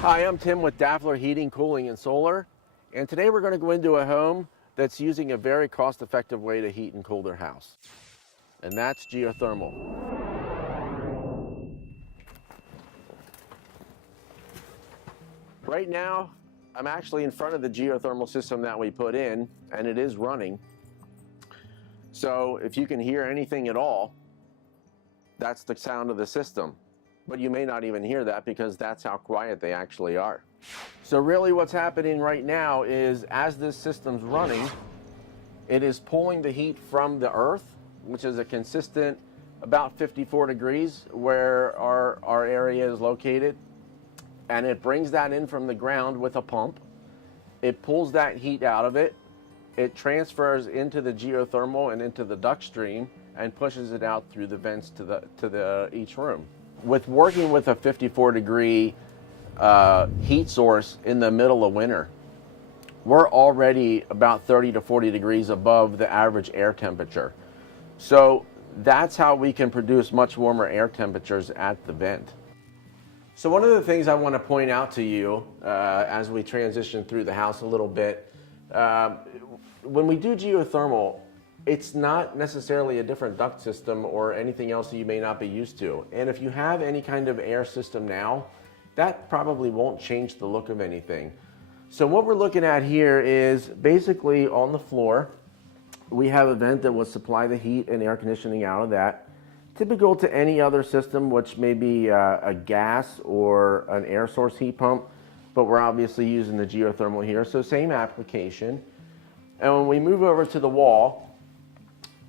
Hi, I'm Tim with Daflure Heating, Cooling, and Solar, and today we're going to go into a home that's using a very cost-effective way to heat and cool their house, and that's geothermal. Right now, I'm actually in front of the geothermal system that we put in, and it is running. So if you can hear anything at all, that's the sound of the system. But you may not even hear that because that's how quiet they actually are. So really what's happening right now is as this system's running, it is pulling the heat from the earth, which is a consistent about 54 degrees where our area is located. And it brings that in from the ground with a pump. It pulls that heat out of it. It transfers into the geothermal and into the duct stream and pushes it out through the vents to each room. With working with a 54-degree heat source in the middle of winter, we're already about 30 to 40 degrees above the average air temperature. So that's how we can produce much warmer air temperatures at the vent. So one of the things I want to point out to you as we transition through the house a little bit, when we do geothermal, it's not necessarily a different duct system or anything else that you may not be used to. And if you have any kind of air system now, that probably won't change the look of anything. So what we're looking at here is basically on the floor, we have a vent that will supply the heat and air conditioning out of that. Typical to any other system, which may be a gas or an air source heat pump, but we're obviously using the geothermal here, so same application. And when we move over to the wall,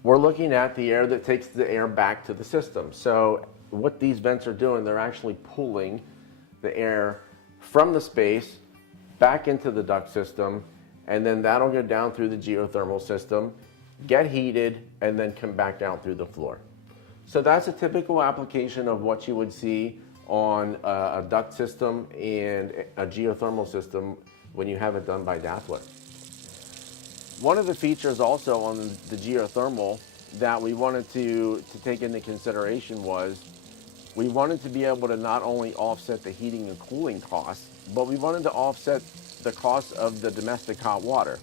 we're looking at the air that takes the air back to the system. So what these vents are doing, they're actually pulling the air from the space back into the duct system, and then that'll go down through the geothermal system, get heated, and then come back down through the floor. So that's a typical application of what you would see on a duct system and a geothermal system when you have it done by Daflure. One of the features also on the geothermal that we wanted to take into consideration was we wanted to be able to not only offset the heating and cooling costs, but we wanted to offset the cost of the domestic hot water.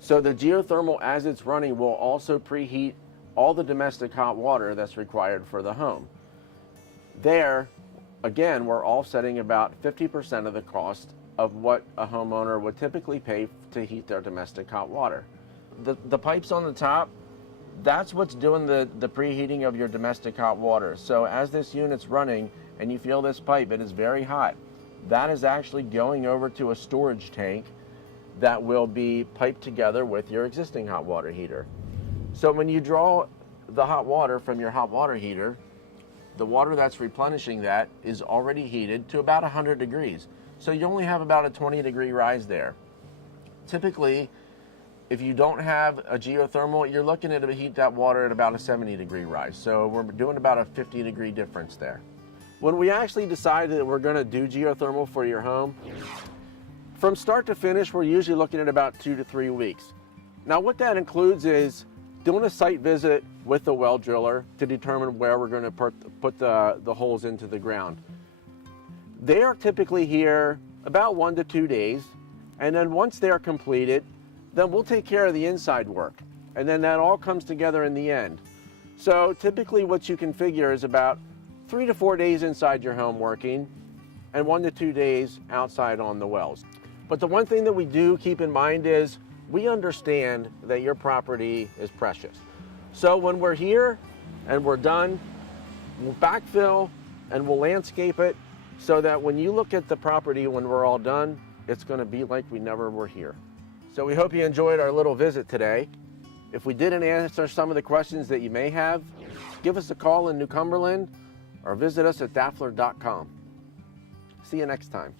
So the geothermal, as it's running, will also preheat all the domestic hot water that's required for the home. There, again, we're offsetting about 50% of the cost of what a homeowner would typically pay to heat their domestic hot water. The pipes on the top, that's what's doing the preheating of your domestic hot water. So as this unit's running and you feel this pipe, it is very hot. That is actually going over to a storage tank that will be piped together with your existing hot water heater. So when you draw the hot water from your hot water heater, the water that's replenishing that is already heated to about 100 degrees. So you only have about a 20-degree rise there. Typically, if you don't have a geothermal, you're looking at heat that water at about a 70-degree rise. So we're doing about a 50-degree difference there. When we actually decided that we're going to do geothermal for your home, from start to finish, we're usually looking at about 2 to 3 weeks. Now what that includes is doing a site visit with the well driller to determine where we're going to put the holes into the ground. They are typically here about 1 to 2 days, and then once they're completed, then we'll take care of the inside work, and then that all comes together in the end. So typically what you can figure is about 3 to 4 days inside your home working, and 1 to 2 days outside on the wells. But the one thing that we do keep in mind is we understand that your property is precious. So when we're here and we're done, we'll backfill and we'll landscape it so that when you look at the property when we're all done, it's going to be like we never were here. So we hope you enjoyed our little visit today. If we didn't answer some of the questions that you may have, give us a call in New Cumberland or visit us at Daflure.com. See you next time.